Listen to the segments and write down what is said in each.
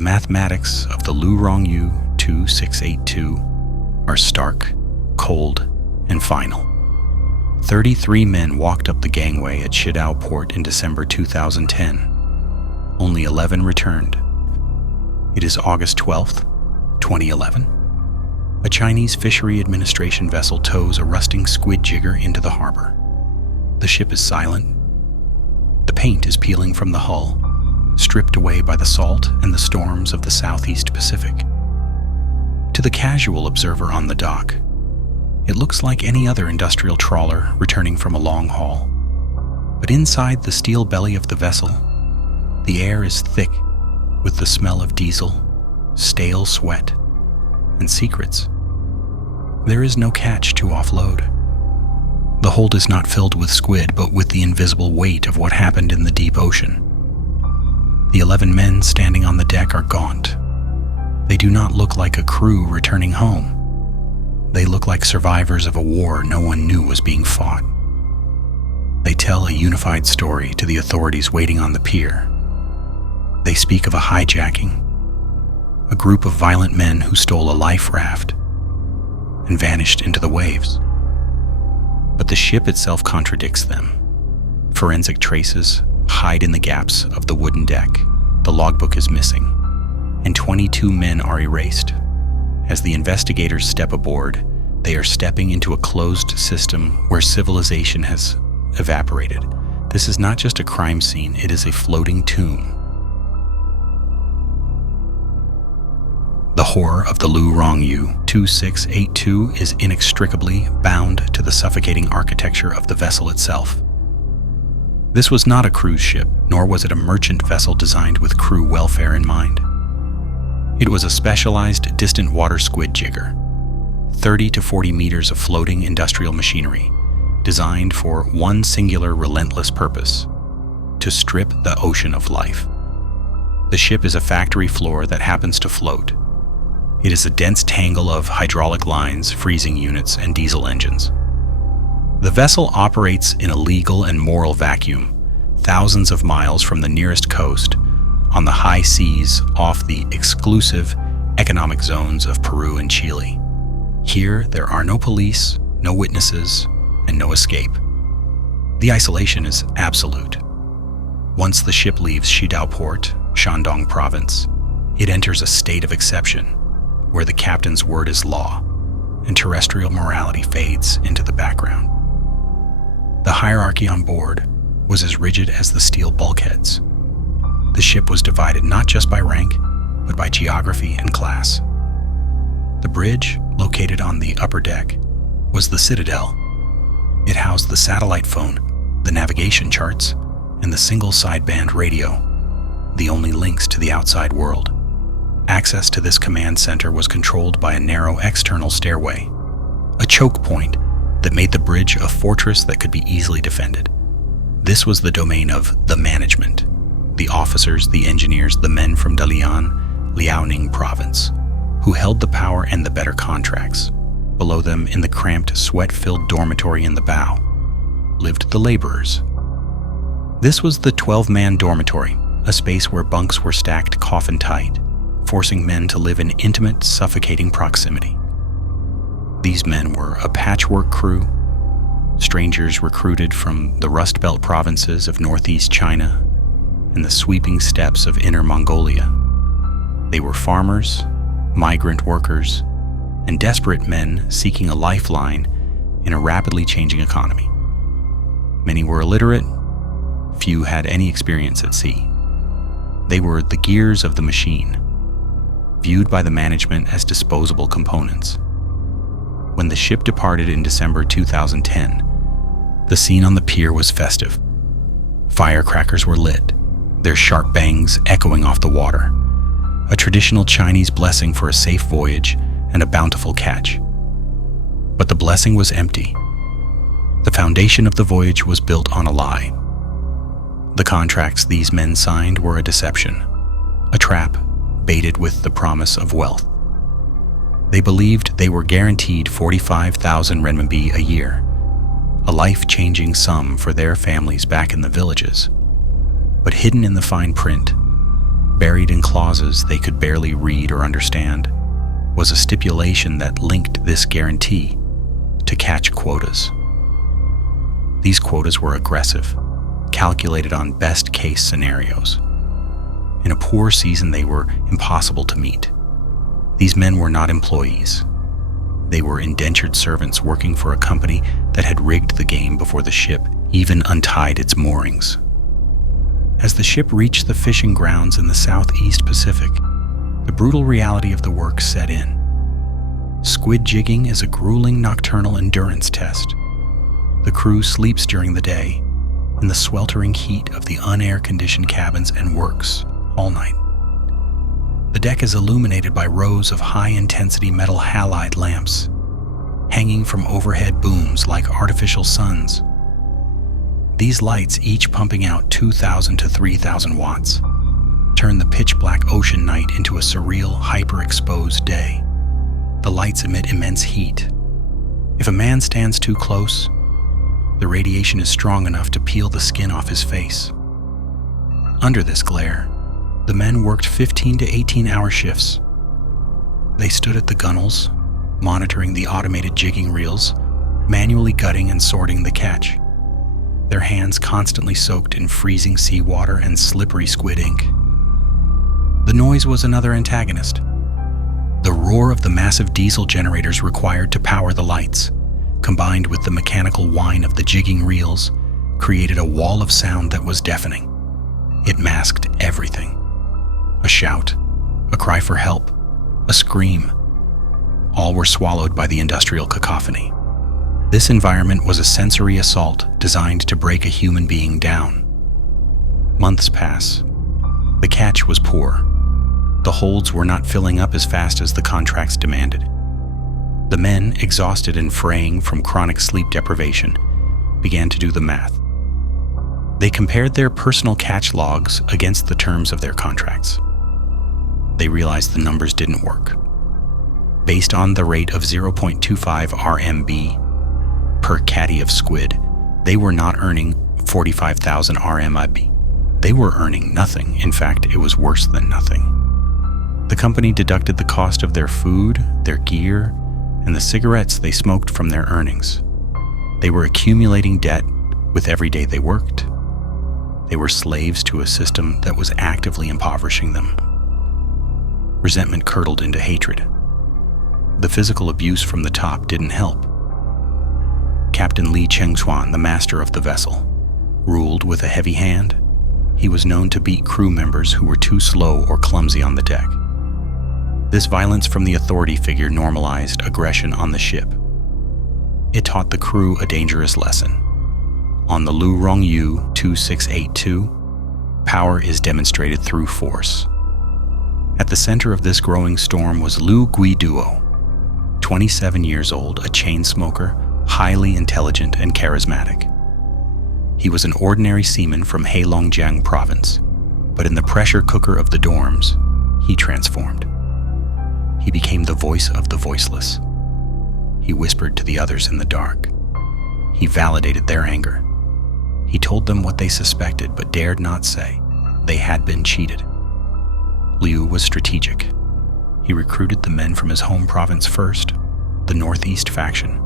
The mathematics of the Lurongyu 2682 are stark, cold, and final. 33 men walked up the gangway at Shidao Port in December 2010. Only 11 returned. It is August 12th, 2011. A Chinese Fishery Administration vessel tows a rusting squid jigger into the harbor. The ship is silent. The paint is peeling from the hull, stripped away by the salt and the storms of the Southeast Pacific. To the casual observer on the dock, it looks like any other industrial trawler returning from a long haul. But inside the steel belly of the vessel, the air is thick with the smell of diesel, stale sweat, and secrets. There is no catch to offload. The hold is not filled with squid, but with the invisible weight of what happened in the deep ocean. The 11 men standing on the deck are gaunt. They do not look like a crew returning home. They look like survivors of a war no one knew was being fought. They tell a unified story to the authorities waiting on the pier. They speak of a hijacking, a group of violent men who stole a life raft and vanished into the waves. But the ship itself contradicts them. Forensic traces hide in the gaps of the wooden deck. The logbook is missing, and 22 men are erased. As the investigators step aboard, they are stepping into a closed system where civilization has evaporated. This is not just a crime scene, it is a floating tomb. The horror of the Lurongyu 2682 is inextricably bound to the suffocating architecture of the vessel itself. This was not a cruise ship, nor was it a merchant vessel designed with crew welfare in mind. It was a specialized distant water squid jigger, 30 to 40 meters of floating industrial machinery, designed for one singular relentless purpose: to strip the ocean of life. The ship is a factory floor that happens to float. It is a dense tangle of hydraulic lines, freezing units, and diesel engines. The vessel operates in a legal and moral vacuum, thousands of miles from the nearest coast, on the high seas off the exclusive economic zones of Peru and Chile. Here, there are no police, no witnesses, and no escape. The isolation is absolute. Once the ship leaves Shidao Port, Shandong Province, it enters a state of exception, where the captain's word is law, and terrestrial morality fades into the background. The hierarchy on board was as rigid as the steel bulkheads. The ship was divided not just by rank, but by geography and class. The bridge, located on the upper deck, was the citadel. It housed the satellite phone, the navigation charts, and the single sideband radio, the only links to the outside world. Access to this command center was controlled by a narrow external stairway, a choke point that made the bridge a fortress that could be easily defended. This was the domain of the management, the officers, the engineers, the men from Dalian, Liaoning province, who held the power and the better contracts. Below them, in the cramped, sweat-filled dormitory in the bow, lived the laborers. This was the 12-man dormitory, a space where bunks were stacked coffin-tight, forcing men to live in intimate, suffocating proximity. These men were a patchwork crew, strangers recruited from the Rust Belt provinces of northeast China and the sweeping steppes of Inner Mongolia. They were farmers, migrant workers, and desperate men seeking a lifeline in a rapidly changing economy. Many were illiterate, few had any experience at sea. They were the gears of the machine, viewed by the management as disposable components. When the ship departed in December 2010, the scene on the pier was festive. Firecrackers were lit, their sharp bangs echoing off the water, a traditional Chinese blessing for a safe voyage and a bountiful catch. But the blessing was empty. The foundation of the voyage was built on a lie. The contracts these men signed were a deception, a trap baited with the promise of wealth. They believed they were guaranteed 45,000 renminbi a year, a life-changing sum for their families back in the villages. But hidden in the fine print, Buried in clauses they could barely read or understand was a stipulation that linked this guarantee to catch quotas. These quotas were aggressive, calculated on best-case scenarios. In a poor season, they were impossible to meet. These men were not employees. They were indentured servants working for a company that had rigged the game before the ship even untied its moorings. As the ship reached the fishing grounds in the Southeast Pacific, the brutal reality of the work set in. Squid jigging is a grueling nocturnal endurance test. The crew sleeps during the day in the sweltering heat of the unair-conditioned cabins and works all night. The deck is illuminated by rows of high-intensity metal halide lamps, hanging from overhead booms like artificial suns. These lights, each pumping out 2,000 to 3,000 watts, turn the pitch-black ocean night into a surreal, hyper-exposed day. The lights emit immense heat. If a man stands too close, the radiation is strong enough to peel the skin off his face. Under this glare, the men worked 15 to 18-hour shifts. They stood at the gunnels, monitoring the automated jigging reels, manually gutting and sorting the catch. Their hands constantly soaked in freezing seawater and slippery squid ink. The noise was another antagonist. The roar of the massive diesel generators required to power the lights, combined with the mechanical whine of the jigging reels, created a wall of sound that was deafening. It masked everything. A shout, a cry for help, a scream. All were swallowed by the industrial cacophony. This environment was a sensory assault designed to break a human being down. Months pass. The catch was poor. The holds were not filling up as fast as the contracts demanded. The men, exhausted and fraying from chronic sleep deprivation, began to do the math. They compared their personal catch logs against the terms of their contracts. They realized the numbers didn't work. Based on the rate of 0.25 RMB per caddy of squid, they were not earning 45,000 RMB. They were earning nothing. In fact, it was worse than nothing. The company deducted the cost of their food, their gear, and the cigarettes they smoked from their earnings. They were accumulating debt with every day they worked. They were slaves to a system that was actively impoverishing them. Resentment curdled into hatred. The physical abuse from the top didn't help. Captain Li Chengxuan, the master of the vessel, ruled with a heavy hand. He was known to beat crew members who were too slow or clumsy on the deck. This violence from the authority figure normalized aggression on the ship. It taught the crew a dangerous lesson. On the Lurongyu 2682, power is demonstrated through force. At the center of this growing storm was Lu Guiduo, 27 years old, a chain smoker, highly intelligent and charismatic. He was an ordinary seaman from Heilongjiang province, but in the pressure cooker of the dorms, he transformed. He became the voice of the voiceless. He whispered to the others in the dark. He validated their anger. He told them what they suspected but dared not say. They had been cheated. Liu was strategic. He recruited the men from his home province first, the Northeast faction.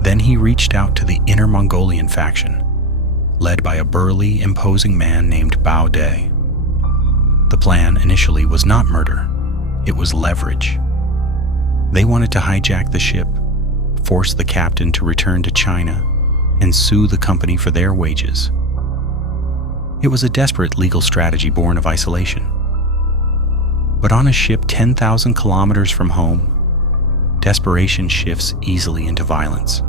Then he reached out to the Inner Mongolian faction, led by a burly, imposing man named Bao De. The plan initially was not murder. It was leverage. They wanted to hijack the ship, force the captain to return to China, and sue the company for their wages. It was a desperate legal strategy born of isolation. But on a ship 10,000 kilometers from home, desperation shifts easily into violence.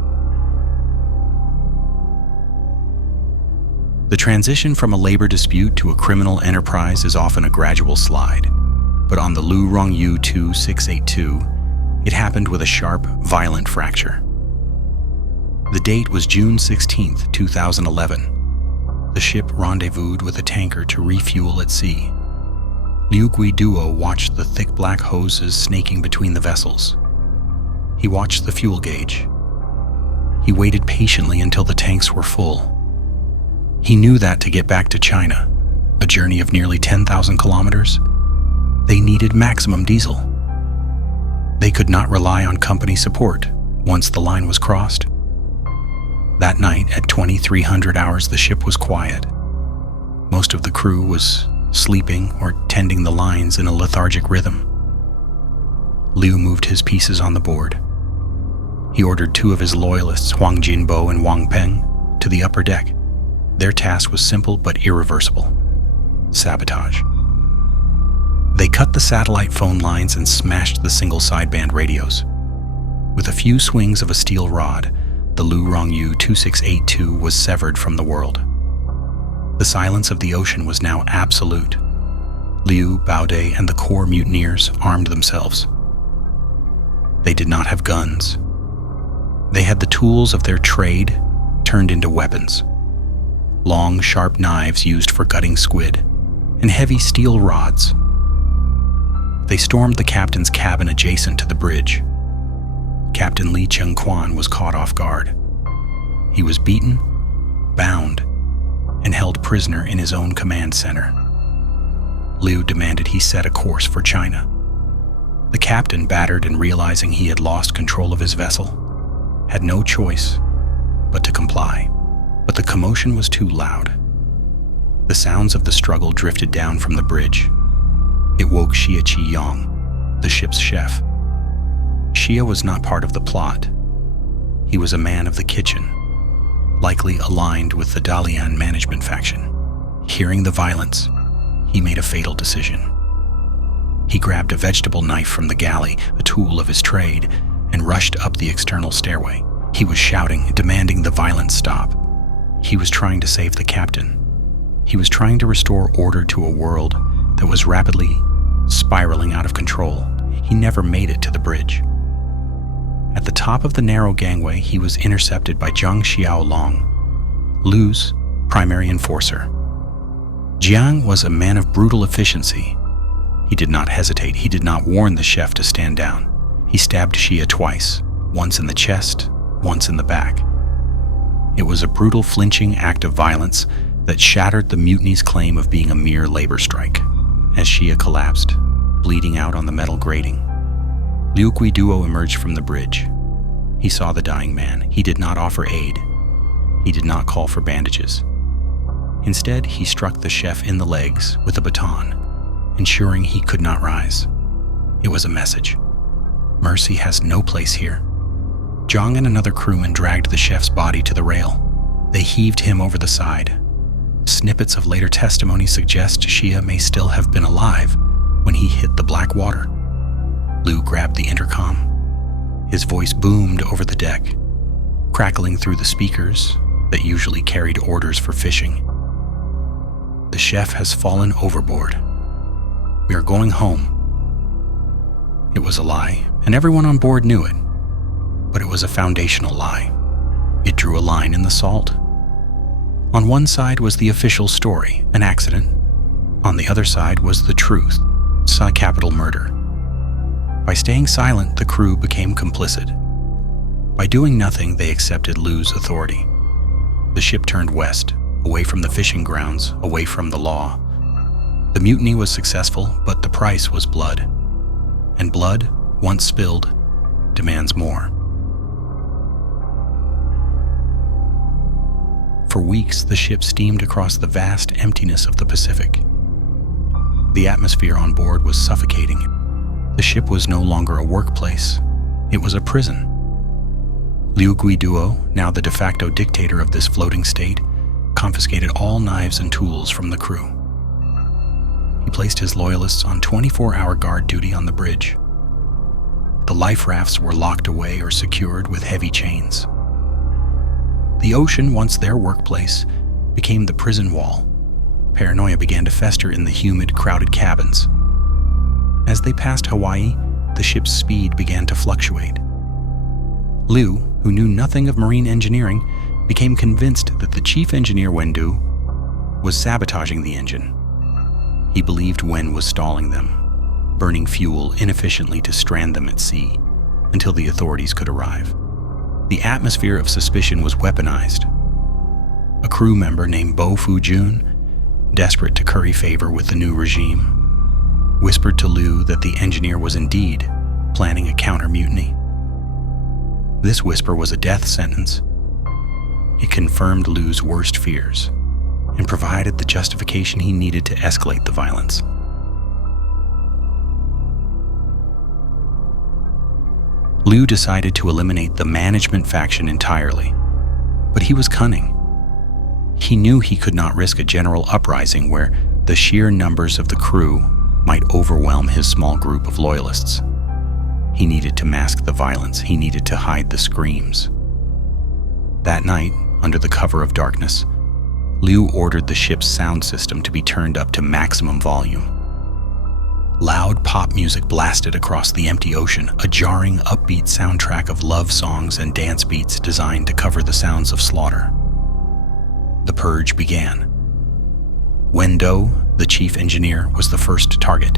The transition from a labor dispute to a criminal enterprise is often a gradual slide. But on the Lurongyu 2682, it happened with a sharp, violent fracture. The date was June 16, 2011. The ship rendezvoused with a tanker to refuel at sea. Liu Guiduo watched the thick black hoses snaking between the vessels. He watched the fuel gauge. He waited patiently until the tanks were full. He knew that to get back to China, a journey of nearly 10,000 kilometers, they needed maximum diesel. They could not rely on company support once the line was crossed. That night at 2300 hours, the ship was quiet. Most of the crew was sleeping or tending the lines in a lethargic rhythm. Liu moved his pieces on the board. He ordered 2 of his loyalists, Huang Jinbo and Wang Peng, to the upper deck. Their task was simple but irreversible: sabotage. They cut the satellite phone lines and smashed the single sideband radios. With a few swings of a steel rod, the Lurongyu 2682 was severed from the world. The silence of the ocean was now absolute. Liu, Baode, and the core mutineers armed themselves. They did not have guns. They had the tools of their trade turned into weapons: long, sharp knives used for gutting squid, and heavy steel rods. They stormed the captain's cabin adjacent to the bridge. Captain Li Chengquan was caught off guard. He was beaten, bound, and held prisoner in his own command center. Liu demanded he set a course for China. The captain, battered and realizing he had lost control of his vessel, had no choice but to comply. But the commotion was too loud. The sounds of the struggle drifted down from the bridge. It woke Xia Qiyong, the ship's chef. Xia was not part of the plot. He was a man of the kitchen, likely aligned with the Dalian management faction. Hearing the violence, he made a fatal decision. He grabbed a vegetable knife from the galley, a tool of his trade, and rushed up the external stairway. He was shouting, demanding the violence stop. He was trying to save the captain. He was trying to restore order to a world that was rapidly spiraling out of control. He never made it to the bridge. At the top of the narrow gangway, he was intercepted by Zhang Xiaolong, Liu's primary enforcer. Jiang was a man of brutal efficiency. He did not hesitate. He did not warn the chef to stand down. He stabbed Xia twice, once in the chest, once in the back. It was a brutal, flinching act of violence that shattered the mutiny's claim of being a mere labor strike. As Xia collapsed, bleeding out on the metal grating, Liu Guiduo emerged from the bridge. He saw the dying man. He did not offer aid. He did not call for bandages. Instead, he struck the chef in the legs with a baton, ensuring he could not rise. It was a message: mercy has no place here. Zhang and another crewman dragged the chef's body to the rail. They heaved him over the side. Snippets of later testimony suggest Xia may still have been alive when he hit the black water. Liu grabbed the intercom. His voice boomed over the deck, crackling through the speakers that usually carried orders for fishing. The chef has fallen overboard. We are going home. It was a lie, and everyone on board knew it. But it was a foundational lie. It drew a line in the salt. On one side was the official story, an accident. On the other side was the truth, a capital murder. By staying silent, the crew became complicit. By doing nothing, they accepted Liu's authority. The ship turned west, away from the fishing grounds, away from the law. The mutiny was successful, but the price was blood. And blood, once spilled, demands more. For weeks, the ship steamed across the vast emptiness of the Pacific. The atmosphere on board was suffocating. The ship was no longer a workplace. It was a prison. Liu Guiduo, now the de facto dictator of this floating state, confiscated all knives and tools from the crew. He placed his loyalists on 24-hour guard duty on the bridge. The life rafts were locked away or secured with heavy chains. The ocean, once their workplace, became the prison wall. Paranoia began to fester in the humid, crowded cabins. As they passed Hawaii, the ship's speed began to fluctuate. Liu, who knew nothing of marine engineering, became convinced that the chief engineer Wendu was sabotaging the engine. He believed Wen was stalling them, burning fuel inefficiently to strand them at sea until the authorities could arrive. The atmosphere of suspicion was weaponized. A crew member named Bo Fujun, desperate to curry favor with the new regime, whispered to Liu that the engineer was indeed planning a counter-mutiny. This whisper was a death sentence. It confirmed Liu's worst fears and provided the justification he needed to escalate the violence. Liu decided to eliminate the management faction entirely, but he was cunning. He knew he could not risk a general uprising where the sheer numbers of the crew might overwhelm his small group of loyalists. He needed to mask the violence. He needed to hide the screams. That night, under the cover of darkness, Liu ordered the ship's sound system to be turned up to maximum volume. Loud pop music blasted across the empty ocean, a jarring, upbeat soundtrack of love songs and dance beats designed to cover the sounds of slaughter. The purge began. Wendo, the chief engineer, was the first target.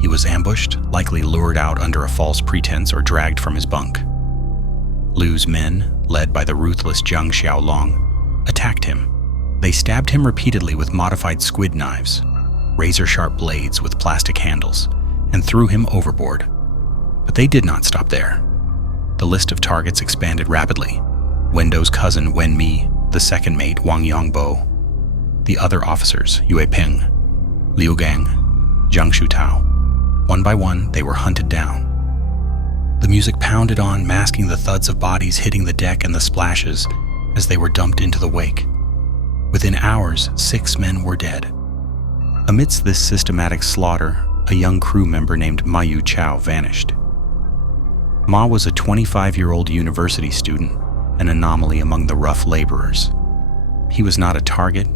He was ambushed, likely lured out under a false pretense or dragged from his bunk. Liu's men, led by the ruthless Zhang Xiaolong, attacked him. They stabbed him repeatedly with modified squid knives, razor-sharp blades with plastic handles, and threw him overboard. But they did not stop there. The list of targets expanded rapidly. Wendo's cousin Wen Mi, the second mate Wang Yongbo, the other officers Yue Ping, Liu Gang, Zhang Shutao. One by one, they were hunted down. The music pounded on, masking the thuds of bodies hitting the deck and the splashes as they were dumped into the wake. Within hours, 6 men were dead. Amidst this systematic slaughter, a young crew member named Ma Yu Chao vanished. Ma was a 25-year-old university student, an anomaly among the rough laborers. He was not a target,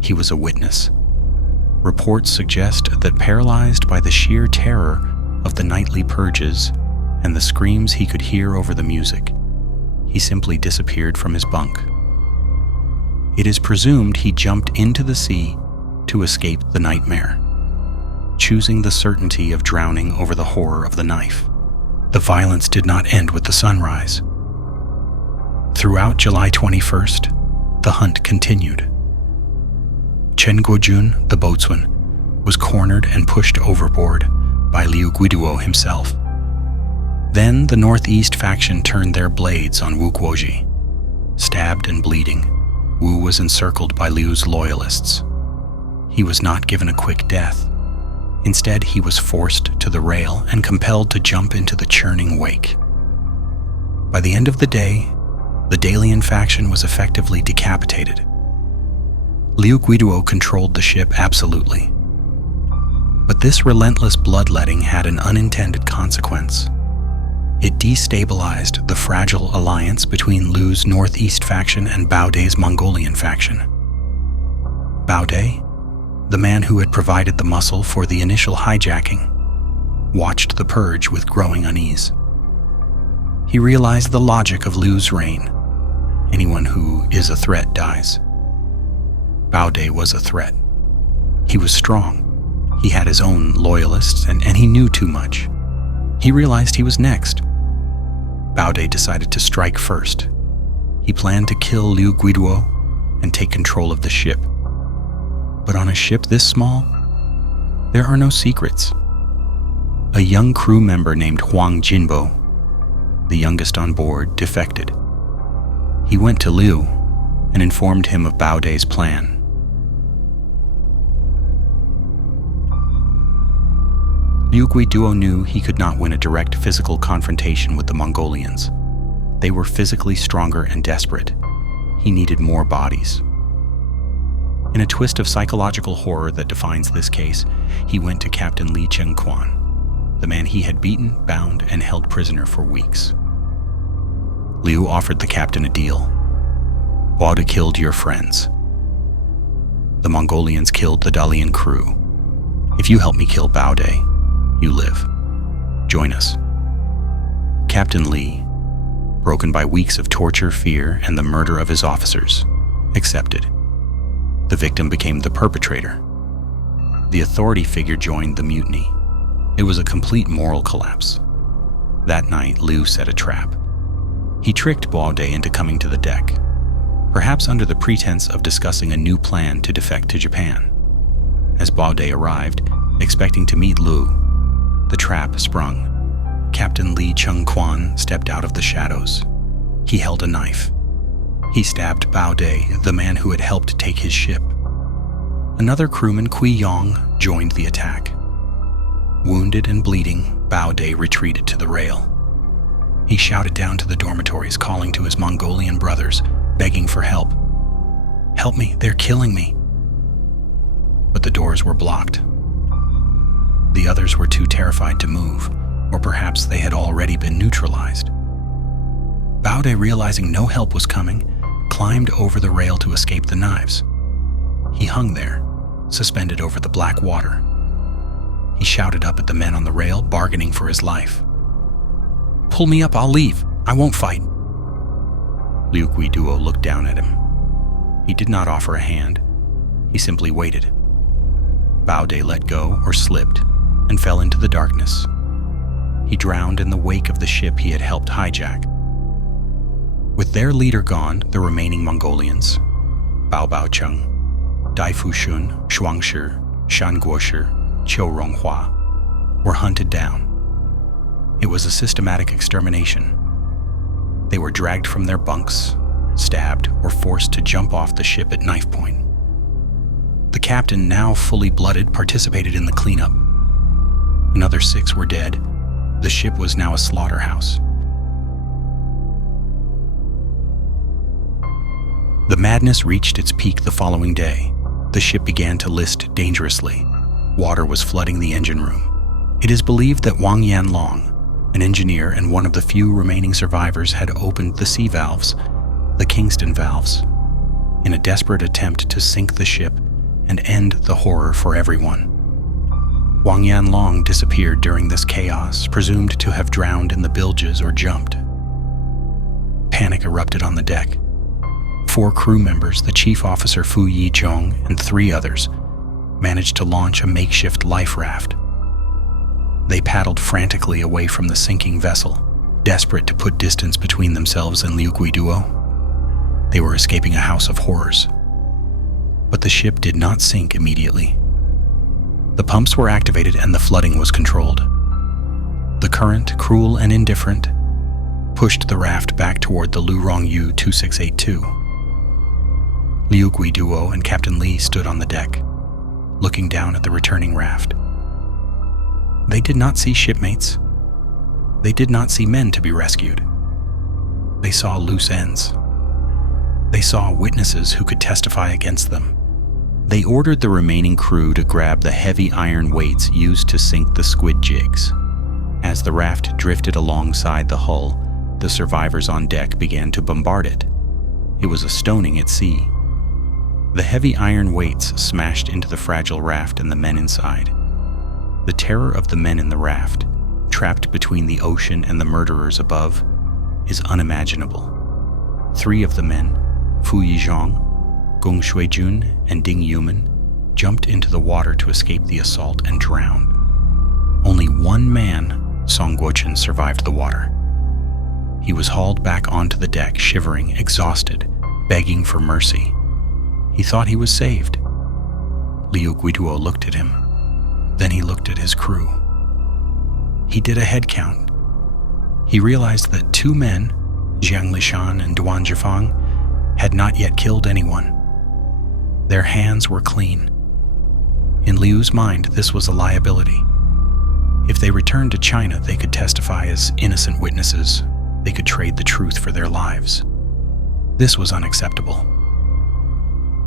he was a witness. Reports suggest that paralyzed by the sheer terror of the nightly purges and the screams he could hear over the music, he simply disappeared from his bunk. It is presumed he jumped into the sea to escape the nightmare, choosing the certainty of drowning over the horror of the knife. The violence did not end with the sunrise. Throughout July 21st, the hunt continued. Chen Guojun, the boatswain, was cornered and pushed overboard by Liu Guiduo himself. Then the northeast faction turned their blades on Wu Guoji. Stabbed and bleeding, Wu was encircled by Liu's loyalists. He was not given a quick death. Instead, he was forced to the rail and compelled to jump into the churning wake. By the end of the day, the Dalian faction was effectively decapitated. Liu Guiduo controlled the ship absolutely. But this relentless bloodletting had an unintended consequence. It destabilized the fragile alliance between Liu's northeast faction and Bao Dai's Mongolian faction. Bao Dai, the man who had provided the muscle for the initial hijacking, watched the purge with growing unease. He realized the logic of Liu's reign. Anyone who is a threat dies. Bao Dai was a threat. He was strong. He had his own loyalists, and he knew too much. He realized he was next. Bao Dai decided to strike first. He planned to kill Liu Guiduo and take control of the ship. But on a ship this small, there are no secrets. A young crew member named Huang Jinbo, the youngest on board, defected. He went to Liu and informed him of Bao Dai's plan. Liu Guiduo knew he could not win a direct physical confrontation with the Mongolians. They were physically stronger and desperate. He needed more bodies. In a twist of psychological horror that defines this case, he went to Captain Li Chengquan, the man he had beaten, bound, and held prisoner for weeks. Liu offered the captain a deal. Bao Dai killed your friends. The Mongolians killed the Dalian crew. If you help me kill Bao Dai, you live. Join us. Captain Li, broken by weeks of torture, fear, and the murder of his officers, accepted. The victim became the perpetrator. The authority figure joined the mutiny. It was a complete moral collapse. That night, Liu set a trap. He tricked Bao Dai into coming to the deck, perhaps under the pretense of discussing a new plan to defect to Japan. Baudet arrived, expecting to meet Liu. The trap sprung. Captain Li Chung-Quan stepped out of the shadows. He held a knife. He stabbed Baudet, the man who had helped take his ship. Another crewman, Kui Yong, joined the attack. Wounded and bleeding, Baudet retreated to the rail. He shouted down to the dormitories, calling to his Mongolian brothers, begging for help. "Help me, they're killing me." But the doors were blocked. The others were too terrified to move, or perhaps they had already been neutralized. Baudet, realizing no help was coming, climbed over the rail to escape the knives. He hung there, suspended over the black water. He shouted up at the men on the rail, bargaining for his life. "Pull me up, I'll leave. I won't fight." Liu Guiduo looked down at him. He did not offer a hand. He simply waited. Baudet let go or slipped and fell into the darkness. He drowned in the wake of the ship he had helped hijack. With their leader gone, the remaining Mongolians, Bao Baocheng, Dai Fushun, Shuangshi, Shan Guoshi, Qiu Ronghua, were hunted down. It was a systematic extermination. They were dragged from their bunks, stabbed, or forced to jump off the ship at knife point. The captain, now fully blooded, participated in the cleanup. Another 6 were dead. The ship was now a slaughterhouse. The madness reached its peak the following day. The ship began to list dangerously. Water was flooding the engine room. It is believed that Wang Yanlong, an engineer and one of the few remaining survivors, had opened the sea valves, the Kingston valves, in a desperate attempt to sink the ship and end the horror for everyone. Wang Yanlong disappeared during this chaos, presumed to have drowned in the bilges or jumped. Panic erupted on the deck. 4 crew members, the chief officer Fu Yichong and 3 others, managed to launch a makeshift life raft. They paddled frantically away from the sinking vessel, desperate to put distance between themselves and Liu Guiduo. They were escaping a house of horrors. But the ship did not sink immediately. The pumps were activated and the flooding was controlled. The current, cruel and indifferent, pushed the raft back toward the Lurongyu 2682. Liu Guiduo and Captain Li stood on the deck, looking down at the returning raft. They did not see shipmates. They did not see men to be rescued. They saw loose ends. They saw witnesses who could testify against them. They ordered the remaining crew to grab the heavy iron weights used to sink the squid jigs. As the raft drifted alongside the hull, the survivors on deck began to bombard it. It was a stoning at sea. The heavy iron weights smashed into the fragile raft and the men inside. The terror of the men in the raft, trapped between the ocean and the murderers above, is unimaginable. 3 of the men, Fu Yizhong, Gong Shuijun, and Ding Yuman, jumped into the water to escape the assault and drowned. Only 1 man, Song Guochen, survived the water. He was hauled back onto the deck, shivering, exhausted, begging for mercy. He thought he was saved. Liu Guiduo looked at him. Then he looked at his crew. He did a head count. He realized that 2 men, Jiang Lishan and Duan Zhifang, had not yet killed anyone. Their hands were clean. In Liu's mind, this was a liability. If they returned to China, they could testify as innocent witnesses. They could trade the truth for their lives. This was unacceptable.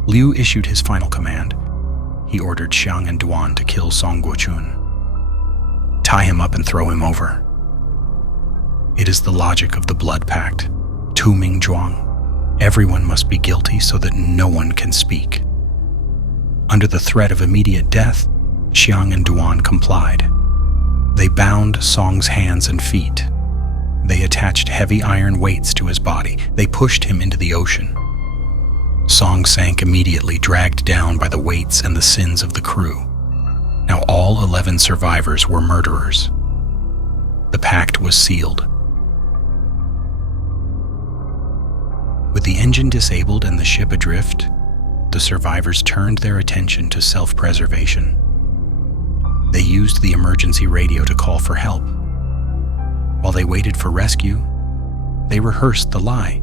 Liu issued his final command. He ordered Xiang and Duan to kill Song Guochun. Tie him up and throw him over. It is the logic of the blood pact. Tu Ming Zhuang. Everyone must be guilty so that no one can speak. Under the threat of immediate death, Xiang and Duan complied. They bound Song's hands and feet. They attached heavy iron weights to his body. They pushed him into the ocean. Song sank immediately, dragged down by the weights and the sins of the crew. Now all 11 survivors were murderers. The pact was sealed. With the engine disabled and the ship adrift, the survivors turned their attention to self-preservation. They used the emergency radio to call for help. While they waited for rescue, they rehearsed the lie.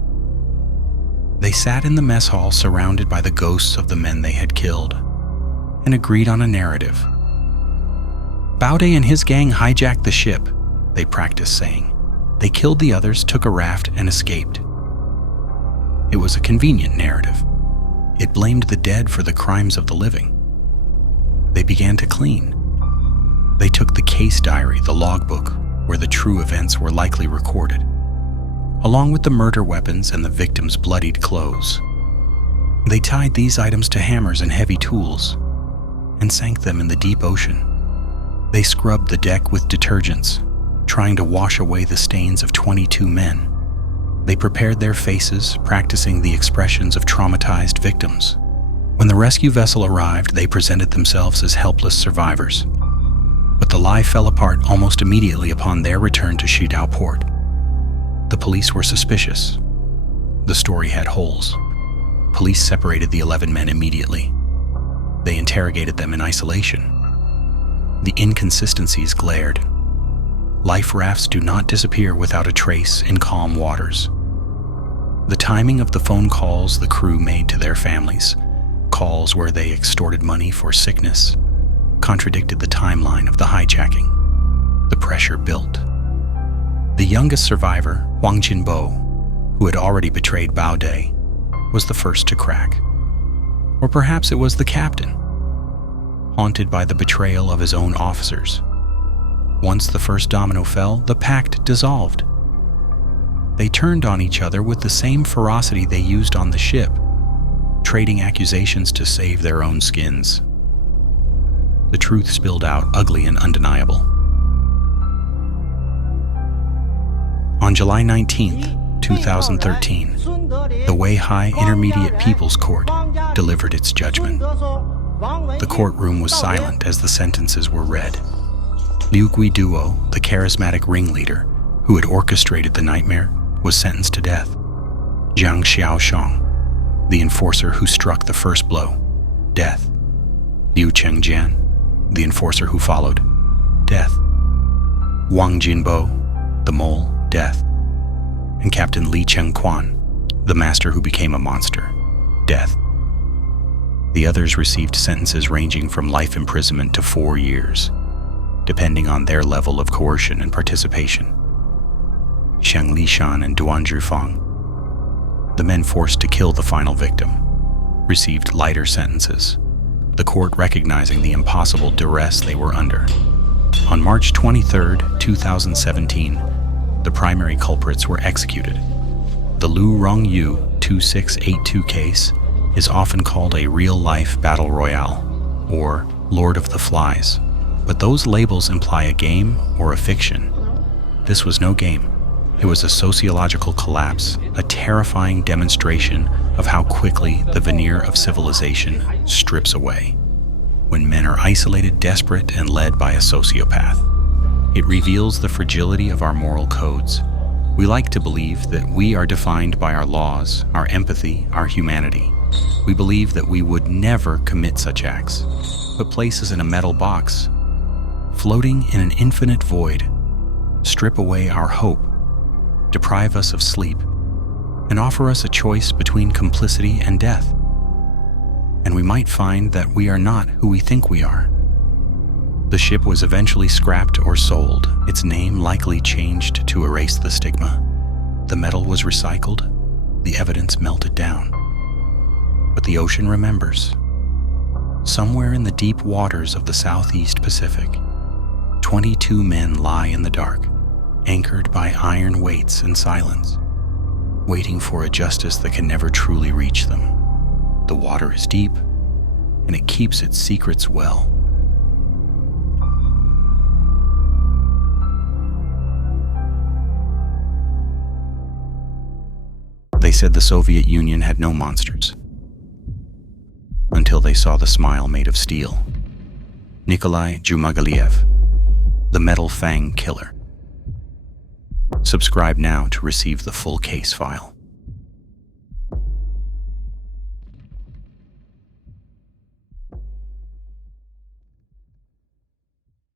They sat in the mess hall surrounded by the ghosts of the men they had killed and agreed on a narrative. Baude and his gang hijacked the ship, they practiced saying. They killed the others, took a raft, and escaped. It was a convenient narrative. It blamed the dead for the crimes of the living. They began to clean. They took the case diary, the logbook, where the true events were likely recorded, along with the murder weapons and the victims' bloodied clothes. They tied these items to hammers and heavy tools and sank them in the deep ocean. They scrubbed the deck with detergents, trying to wash away the stains of 22 men. They prepared their faces, practicing the expressions of traumatized victims. When the rescue vessel arrived, they presented themselves as helpless survivors. But the lie fell apart almost immediately upon their return to Shidao Port. The police were suspicious. The story had holes. Police separated the 11 men immediately. They interrogated them in isolation. The inconsistencies glared. Life rafts do not disappear without a trace in calm waters. The timing of the phone calls the crew made to their families, calls where they extorted money for sickness, contradicted the timeline of the hijacking. The pressure built. The youngest survivor, Huang Jinbo, who had already betrayed Baude, was the first to crack. Or perhaps it was the captain, haunted by the betrayal of his own officers. Once the first domino fell, the pact dissolved. They turned on each other with the same ferocity they used on the ship, trading accusations to save their own skins. The truth spilled out, ugly and undeniable. On July 19, 2013, the Weihai Intermediate People's Court delivered its judgment. The courtroom was silent as the sentences were read. Liu Guiduo, the charismatic ringleader who had orchestrated the nightmare, was sentenced to death. Jiang Xiaoshang, the enforcer who struck the first blow, death. Liu Chengjian, the enforcer who followed, death. Wang Jinbo, the mole, death. And Captain Li Chengquan, the master who became a monster, death. The others received sentences ranging from life imprisonment to 4 years, depending on their level of coercion and participation. Xiang Lishan and Duan Zhufang, the men forced to kill the final victim, received lighter sentences, the court recognizing the impossible duress they were under. On March 23, 2017, the primary culprits were executed. The Lurongyu 2682 case is often called a real-life Battle Royale, or Lord of the Flies. But those labels imply a game or a fiction. This was no game. It was a sociological collapse, a terrifying demonstration of how quickly the veneer of civilization strips away. When men are isolated, desperate, and led by a sociopath, it reveals the fragility of our moral codes. We like to believe that we are defined by our laws, our empathy, our humanity. We believe that we would never commit such acts, but place us in a metal box, floating in an infinite void, strip away our hope, deprive us of sleep, and offer us a choice between complicity and death. And we might find that we are not who we think we are. The ship was eventually scrapped or sold, its name likely changed to erase the stigma. The metal was recycled, the evidence melted down. But the ocean remembers. Somewhere in the deep waters of the Southeast Pacific, 22 men lie in the dark, anchored by iron weights and silence, waiting for a justice that can never truly reach them. The water is deep, and it keeps its secrets well. They said the Soviet Union had no monsters, until they saw the smile made of steel. Nikolai Jumagaliev, the Metal Fang Killer. Subscribe now to receive the full case file.